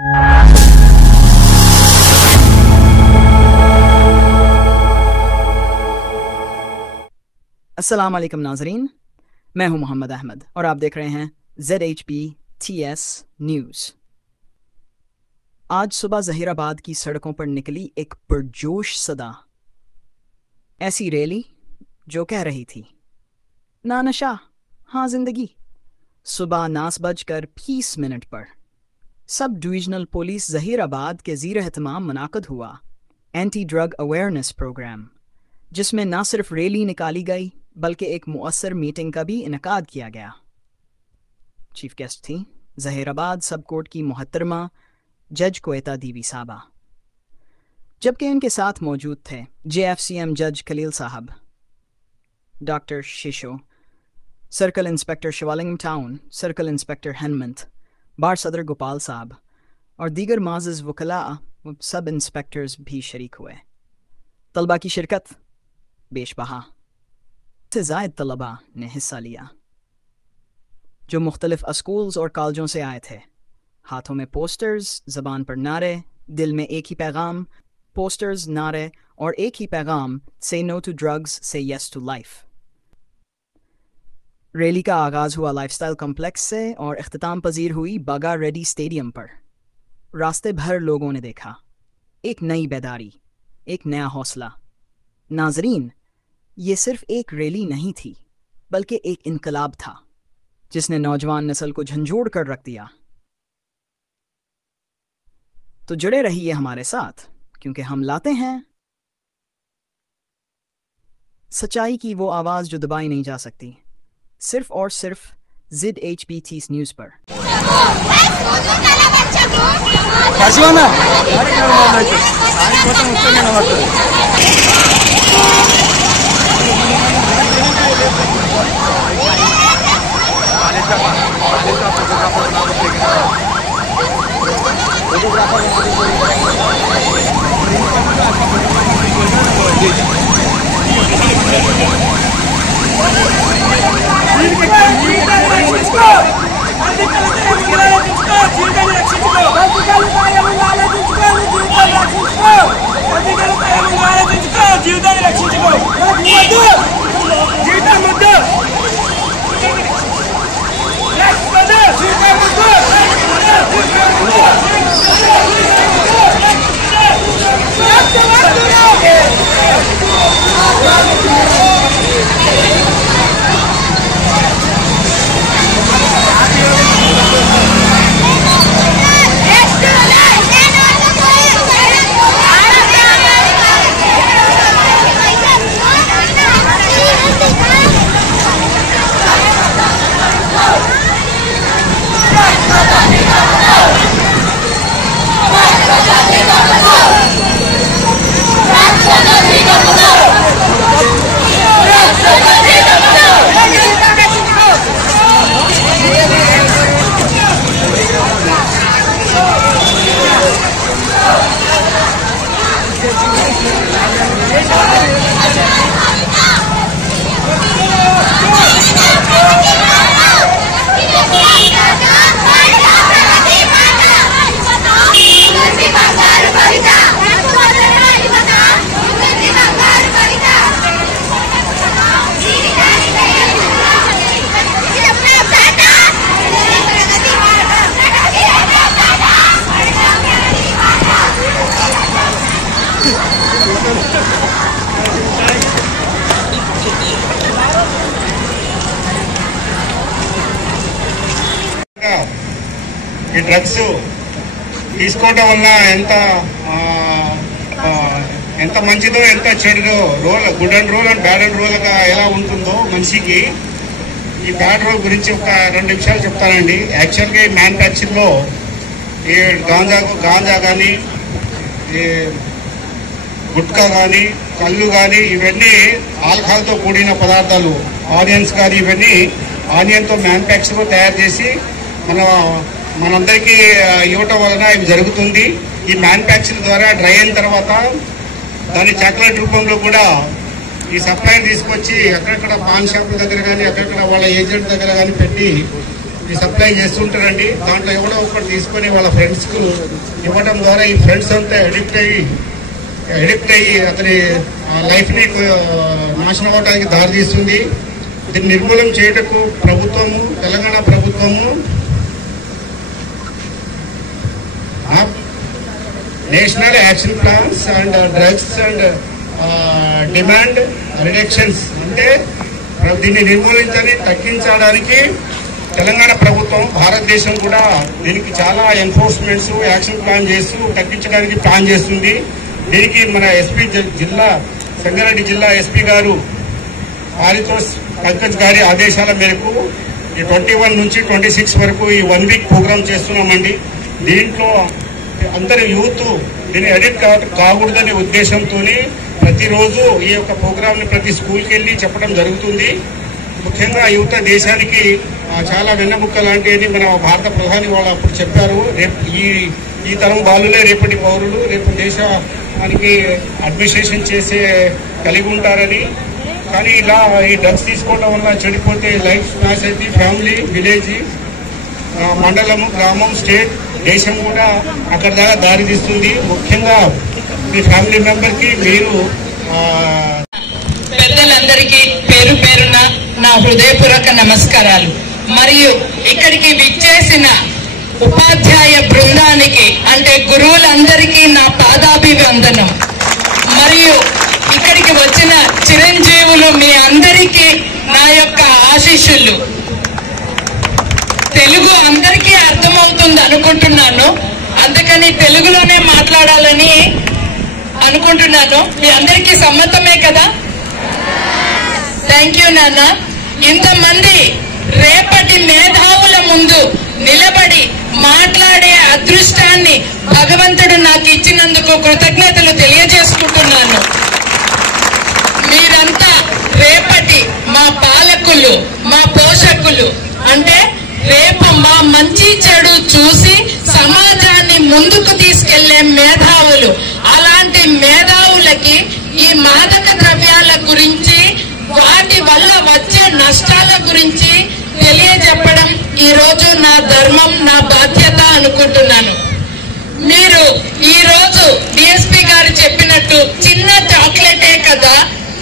अस्सलाम वालेकुम नाजरीन, मैं हूं मोहम्मद अहमद और आप देख रहे हैं ZHPTS न्यूज़। आज सुबह जहीराबाद की सड़कों पर निकली एक पुरजोश सदा, ऐसी रैली जो कह रही थी ना नशा हाँ जिंदगी। सुबह 9:20 पर सब डिविजनल पुलिस जहीराबाद के ज़ीर एहतमाम मुनाक़िद हुआ एंटी ड्रग अवेयरनेस प्रोग्राम, जिसमें न सिर्फ रैली निकाली गई बल्कि एक मुअस्सर मीटिंग का भी इनेकाद किया गया। चीफ गेस्ट थी जहीराबाद सब कोर्ट की मोहतरमा जज कोएता दीवी साहबा, जबकि इनके साथ मौजूद थे JFCM जज Khalil sahab, doctor Shisho, circle inspector Shivalingam town, circle inspector Henmant, bar सदर गोपाल साहब और दीगर माज़िज़ वकला सब इंस्पेक्टर्स भी शरीक हुए। तलबा की शिरकत बेशबहा से ज़ायद तलबा ने हिस्सा लिया, जो मुख्तलिफ स्कूल्स और कॉलेजों से आए थे। हाथों में पोस्टर्स, ज़बान पर नारे, दिल में एक ही पैगाम, पोस्टर्स, नारे और एक ही पैगाम, से नो टू ड्रग्स, से यस टू लाइफ। रैली का आगाज़ हुआ लाइफस्टाइल कॉम्प्लेक्स से और इख्तिताम पजीर हुई बागा रेडी स्टेडियम पर। रास्ते भर लोगों ने देखा एक नई बेदारी, एक नया हौसला। नाजरीन, ये सिर्फ एक रैली नहीं थी बल्कि एक इनकलाब था जिसने नौजवान नस्ल को झंझोड़ कर रख दिया। तो जुड़े रहिए हमारे साथ, क्योंकि हम लाते हैं सच्चाई की वो आवाज़ जो दबाई नहीं जा सकती, सिर्फ और सिर्फ ZHPTS न्यूज़ पर। ఈ డ్రగ్స్ తీసుకోవడం వల్ల ఎంత మంచిదో ఎంత చెడుదో, good and role and bad and రోల్గా ఎలా ఉంటుందో మనిషికి, ఈ బ్యాడ్ రోల్ గురించి ఒక 2 నిమిషాలు చెప్తానండి. యాక్చువల్గా ఈ మ్యానుఫ్యాక్చర్లో ఈ గాంజా కానీ, ఈ గుట్కా కానీ, కళ్ళు కానీ, ఇవన్నీ ఆల్కహాల్తో కూడిన పదార్థాలు, ఆనియన్స్ కానీ, ఇవన్నీ ఆనియన్తో మ్యానుఫ్యాక్చర్ తయారు చేసి మనందరికీ ఇవ్వటం వలన ఇవి జరుగుతుంది. ఈ మ్యానుఫ్యాక్చర్ ద్వారా డ్రై అయిన తర్వాత దాన్ని చాక్లెట్ రూపంలో కూడా ఈ సప్లైని తీసుకొచ్చి అక్కడక్కడ పాన్ షాపుల దగ్గర కానీ, అక్కడక్కడ వాళ్ళ ఏజెంట్ దగ్గర కానీ పెట్టి సప్లై చేస్తుంటారండి. దాంట్లో ఎవడో ఒకటి తీసుకొని వాళ్ళ ఫ్రెండ్స్కు ఇవ్వడం ద్వారా ఈ ఫ్రెండ్స్ అంతా అడిక్ట్ అయ్యి అతని లైఫ్ని నాశనం అవడానికి దారితీస్తుంది. దీన్ని నిర్మూలన చేయటకు ప్రభుత్వము, తెలంగాణ ప్రభుత్వము national action plans and drugs and demand reductions అంటే దీన్ని నిర్మూలించాలని తగ్గించడానికి తెలంగాణ ప్రభుత్వం, భారతదేశం కూడా దీనికి చాలా ఎన్ఫోర్స్మెంట్స్ యాక్షన్ ప్లాన్ చేస్తూ తగ్గించడానికి ప్లాన్ చేస్తుంది. దీనికి మన ఎస్పీ జిల్లా సంగారెడ్డి జిల్లా ఎస్పీ గారు పారితోష్ పంకజ్ గారి ఆదేశాల మేరకు ఈ 21 నుంచి 26 వరకు ఈ 1 వీక్ ప్రోగ్రామ్ చేస్తున్నామండి. దీంట్లో అందరు యూత్ దీన్ని అడిక్ట్ కాకూడదనే ఉద్దేశంతో ప్రతిరోజు ఈ యొక్క ప్రోగ్రామ్ని ప్రతి స్కూల్కి వెళ్ళి చెప్పడం జరుగుతుంది. ముఖ్యంగా యువత దేశానికి చాలా వెన్నముక్క లాంటివి మన భారత ప్రధాని వాళ్ళు అప్పుడు చెప్పారు. రేపు ఈ తరం బాలులే రేపటి పౌరులు, రేపు దేశానికి అడ్మినిస్ట్రేషన్ కలిగి ఉంటారని. కానీ ఇలా ఈ డ్రగ్స్ తీసుకోవడం వల్ల చెడిపోతే లైఫ్ స్మాష్ అయితే ఫ్యామిలీ, విలేజ్, మండలము, గ్రామం, స్టేట్, దేశం కూడా అక్కడ దాకా దారి తీస్తుంది. ముఖ్యంగా మీ ఫ్యామిలీ మెంబర్కి మీరు పెద్దలందరికీ పేరు పేరున నా హృదయపూర్వక నమస్కారాలు. మరియు ఇక్కడికి విచ్చేసిన ఉపాధ్యాయ బృందానికి అంటే గురువులందరికీ నా పాదాభివందనం. మరియు ఇక్కడికి వచ్చిన చిరంజీవులు మీ అందరికీ నా యొక్క ఆశీస్సులు. తెలుగు అందరికీ అర్థమవుతుంది అనుకుంటున్నాను, అందుకని తెలుగులోనే మాట్లాడాలని అనుకుంటున్నాను. మీ అందరికీ సమ్మతమే కదా? థ్యాంక్ యూ నాన్న. ఇంతమంది రేపటి మేధావుల ముందు నిలబడి మాట్లాడే అదృష్టాన్ని భగవంతుడు నాకు ఇచ్చినందుకు కృతజ్ఞతలు తెలియజేసుకుంటున్నాను. మీరంతా రేపటి మా పాలకులు, మా పోషకులు. అంటే రేపు మా మంచి చెడు చూసి సమాజాన్ని ముందుకు తీసుకెళ్లే మేధావులు. అలాంటి మేధావులకి ఈ మాదక ద్రవ్యాల గురించి, వాటి వల్ల వచ్చే నష్టాల గురించి తెలియజెప్పడం ఈ రోజు నా ధర్మం, నా బాధ్యత అనుకుంటున్నాను. మీరు ఈ రోజు డిఎస్పీ గారు చెప్పినట్టు చిన్న చాక్లెటే కదా,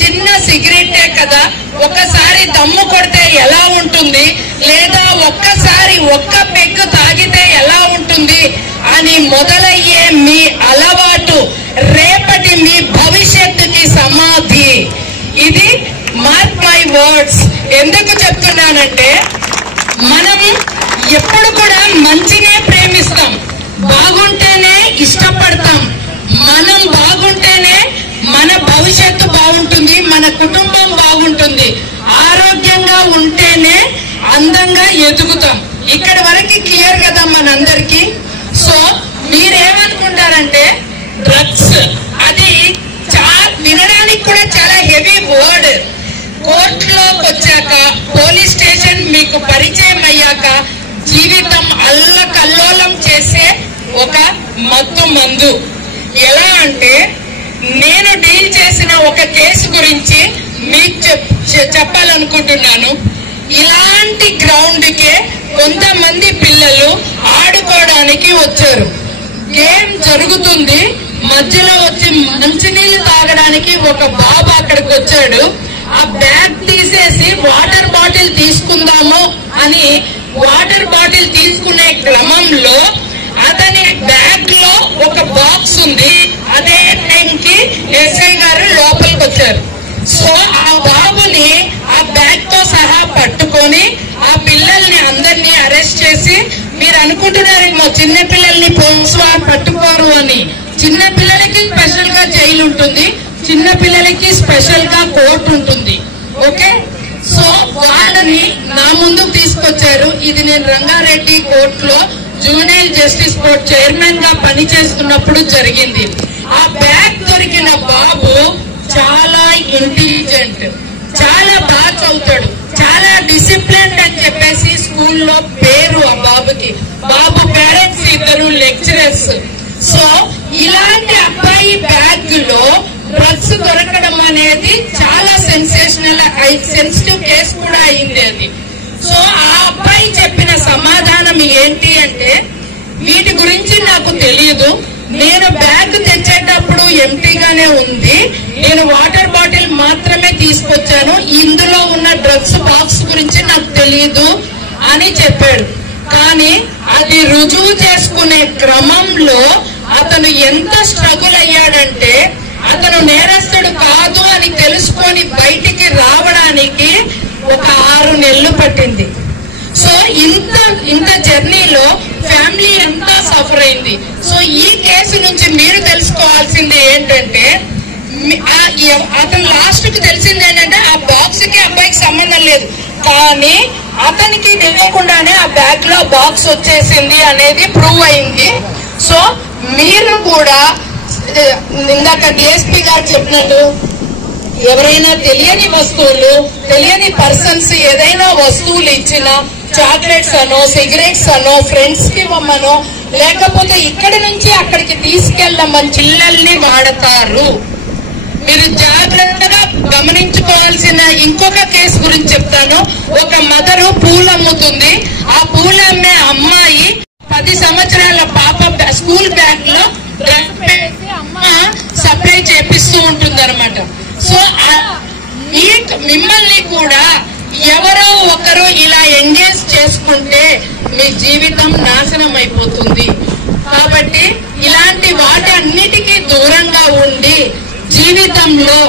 చిన్న సిగరెట్టే కదా, ఒక్కసారి దమ్ము కొడితే ఎలా ఉంటుంది, లేదా ఒక్కసారి ఒక్క పెగ్గు తాగితే ఎలా ఉంటుంది అని మొదలయ్యే మీ అలవాటు రేపటి మీ భవిష్యత్తుకి సమాధి. ఇది మార్క్ మై వర్డ్స్. ఎందుకు చెప్తున్నానంటే మనం ఎప్పుడు కూడా మంచినే ప్రేమిస్తాం, బాగుంటేనే ఇష్టపడతాం. మనం బాగుంటేనే మన భవిష్యత్తు బాగుంటుంది, మన కుటుంబం బాగుంటుంది. ఆరోగ్యంగా ఉంటేనే అందంగా ఎదుగుతాం. ఇక్కడ వరకు క్లియర్ కదా మనందరికీ? సో మీరేమనుకుంటారంటే డ్రగ్స్ అది వినడానికి కూడా చాలా హెవీ వర్డ్. కోర్టులోకి వచ్చాక, పోలీస్ స్టేషన్ మీకు పరిచయం అయ్యాక జీవితం అల్లకల్లోలం చేసే ఒక మత్తు మందు. ఎలా అంటే నేను డీల్ చేసిన ఒక కేసు గురించి మీకు చెప్పాలనుకుంటున్నాను. ఇలాంటి గ్రౌండ్కే కొంతమంది పిల్లలు ఆడుకోవడానికి వచ్చారు. గేమ్ జరుగుతుంది, మధ్యలో వచ్చి మంచినీళ్ళు తాగడానికి ఒక బాబు అక్కడికి వచ్చాడు. ఆ బ్యాగ్ తీసేసి వాటర్ బాటిల్ తీసుకుందాము అని వాటర్ బాటిల్ తీసుకునే క్రమంలో అతని బ్యాగ్ లో ఒక బాక్స్ ఉంది. అదే టైంకి ఎస్ఐ గారు లోపలికి వచ్చారు. సో ఆ బాబుని ఆ బ్యాగ్ తో సహా పట్టుకొని ఆ పిల్లల్ని అందరినీ అరెస్ట్ చేసి, మీరు అనుకుంటున్నారేమో చిన్న పిల్లల్ని పోలీసు వారు పట్టుకోరు అని. చిన్న పిల్లలకి స్పెషల్ గా జైలు ఉంటుంది, చిన్న పిల్లలకి స్పెషల్ గా కోర్టు ఉంటుంది. ఓకే, సో వాళ్ళని నా ముందుకు తీసుకొచ్చారు. ఇది నేను రంగారెడ్డి కోర్టులో జూనియర్ జస్టిస్ కోర్ట్ చైర్మన్ గా పనిచేస్తున్నప్పుడు జరిగింది. ఆ బ్యాగ్ దొరికిన బాబు చాలా ఇంటెలిజెంట్, చాలా బాగా చదువుతాడు, చాలా డిసిప్లిన్ అని చెప్పేసి స్కూల్లో పేరు ఆ బాబుకి. బాబు పేరెంట్స్ ఇద్దరు లెక్చరర్స్. సో ఇలాంటి అబ్బాయి బ్యాగ్ లో డ్రగ్స్ దొరకడం అనేది చాలా సెన్సిటివ్ కేసు కూడా అయింది అది. సో ఆ అబ్బాయి చెప్పిన సమాధానం ఏంటి అంటే, వీటి గురించి నాకు తెలియదు, నేను బ్యాగ్ తెచ్చేటప్పుడు ఎంటీగానే ఉంది, నేను వాటర్ బాటిల్ మాత్రమే తీసుకొచ్చాను, ఇందులో ఉన్న డ్రగ్స్ బాక్స్ గురించి నాకు తెలియదు అని చెప్పాడు. కానీ అది రుజువు చేసుకునే క్రమంలో అతను ఎంత స్ట్రగుల్ అయ్యాడంటే, అతను నేరస్తుడు కాదు అని తెలుసుకొని బయటికి రావడానికి ఒక 6 నెలలు పట్టింది. సో ఇంత జర్నీలో ఫ్యామిలీ ఎంతా సఫర్ అయింది. సో ఈ కేసు నుంచి మీరు తెలుసుకోవాల్సింది ఏంటంటే, అతను లాస్ట్ కి తెలిసింది ఏంటంటే ఆ బాక్స్ కి అబ్బాయికి సంబంధం లేదు, కానీ అతనికి తెలియకుండానే ఆ బ్యాగ్ లో బాక్స్ వచ్చేసింది అనేది ప్రూవ్ అయింది. సో మీరు కూడా ఇందాక డిఎస్పీ గారు చెప్పినట్టు ఎవరైనా తెలియని వస్తువులు, తెలియని పర్సన్స్ ఏదైనా వస్తువులు ఇచ్చినా, చాక్లెట్స్ అనో, సిగరెట్స్ అనో, ఫ్రెండ్స్ కి ఇవ్వమనో, లేకపోతే ఇక్కడి నుంచి అక్కడికి తీసుకెళ్ళమని పిల్లల్ని వాడతారు. మీరు జాగ్రత్తగా గమనించుకోవాల్సిన ఇంకొక కేసు గురించి చెప్తాను. ఒక మదరు పూలు అమ్ముతుంది. ఆ పూలు అమ్మే అమ్మాయి 10 సంవత్సరాల పాప స్కూల్ బ్యాగ్ లో డ్రగ్ వేసి అమ్మ సప్లై చేపిస్తూ ఉంటుంది అనమాట. సో మిమ్మల్ని కూడా ఎవరో ఒకరు ఇలా ఎంగేజ్ చేసుకుంటే మీ జీవితం నాశనం అయిపోతుంది. కాబట్టి ఇలాంటి వాటన్నిటికీ దూరంగా ఉండి జీవితంలో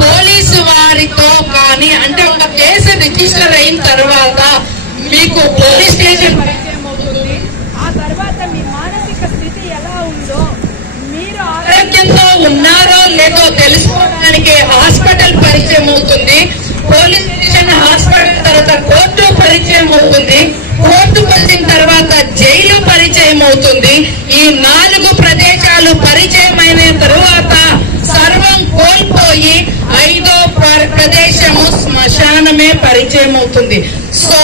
పోలీసు వారితో కానీ, అంటే ఒక కేసు రిజిస్టర్ అయిన తర్వాత మీకు పోలీస్ స్టేషన్ పరిచయం అవుతుంది. ఆ తర్వాత మీ మానసిక స్థితి ఎలా ఉందో, మీరు ఆరోగ్యంతో ఉన్నారో లేదో తెలుసుకోవడానికి హాస్పిటల్ పరిచయం అవుతుంది. పోలీస్ స్టేషన్, హాస్పిటల్ తర్వాత కోర్టు పరిచయం అవుతుంది. కోర్టు వచ్చిన తర్వాత జైలు పరిచయం అవుతుంది. ఈ 4 ప్రదేశాలు పరిచయం అయిన తరువాత సర్వం కోల్పోయి 5వ ప్రదేశము శ్మశానమే పరిచయం అవుతుంది. సో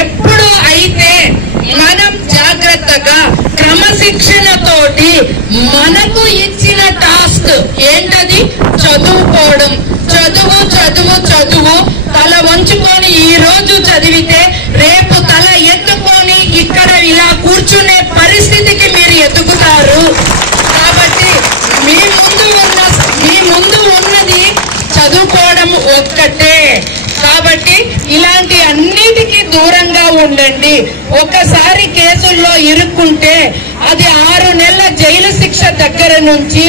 ఎప్పుడు అయితే మనం జాగ్రత్తగా క్రమశిక్షణతోటి మనకు ఇచ్చిన టాస్క్ ఏంటది, చదువుకోవడం, చదువు చదువు చదువు తల వంచుకొని ఈ రోజు చదివితే రేపు తల ఎత్తుకొని ఇక్కడ ఇలా కూర్చునే పరిస్థితికి మీరు ఎదుగుతారు. కాబట్టి మీ ముందు ఉన్నది చదువుకోవడం ఒక్కటే. కాబట్టి ఇలాంటి అన్నిటికీ దూరంగా ఉండండి. ఒకసారి కేసుల్లో ఇరుక్కుంటే అది 6 నెలల జైలు శిక్ష దగ్గర నుంచి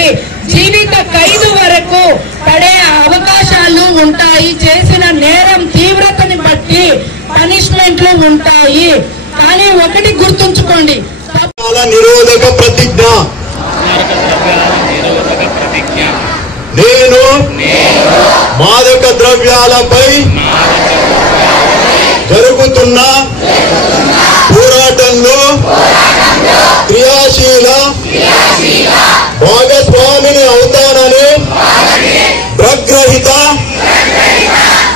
జీవిత ఖైదు వరకు పడే అవకాశాలు ఉంటాయి. చేసిన నేరం తీవ్రతని బట్టి పనిష్మెంట్లు ఉంటాయి. కానీ ఒకటి గుర్తుంచుకోండి, నిరోధక ప్రతిజ్ఞ. నేను మాదక ద్రవ్యాలపై జరుగుతున్న పోరాటంలో క్రియాశీల భాగస్వామిని అవుతానని డ్రగ్ రహిత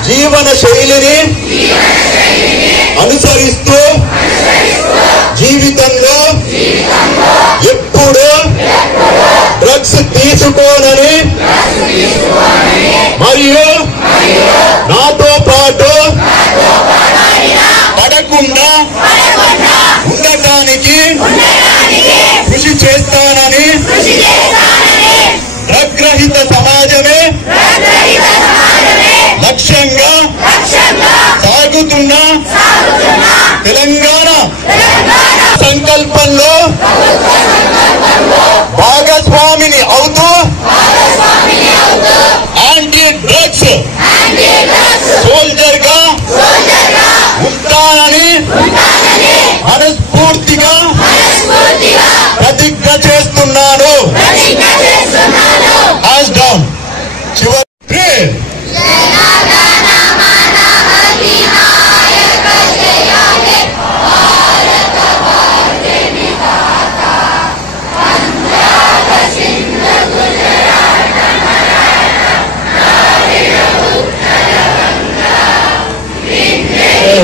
జీవన శైలిని అనుసరిస్తూ జీవితంలో ఎప్పుడు డ్రగ్స్ తీసుకోనని మరియు నాతో పాటు పడకుండా ఉండటానికి కృషి చేస్తానని డ్రగ్ రహిత సమాజమే లక్ష్యంగా సాగుతున్న తెలంగాణ సంకల్పంలో భాగస్వామిని అవుతూ యాంటీ డ్రగ్స్ సోల్జర్ గా ఉంటానని మనస్ఫూర్తిగా ప్రతిజ్ఞ చేస్తున్నాను. Hands down. చివరి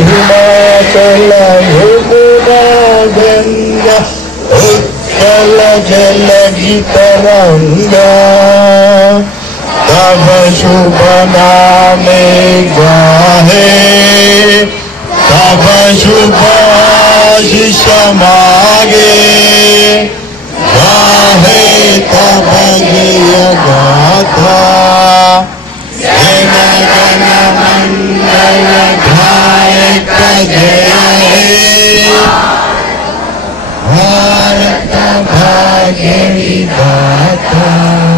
हिमाचल यमुना गंगा उत्कल जलधि तरंगा तब शुभ नामे गाहे तब शुभाशिष मागे गाहे तब जय गाथा जन गण मंगल गायक जय हे भारत भाग्य विधाता।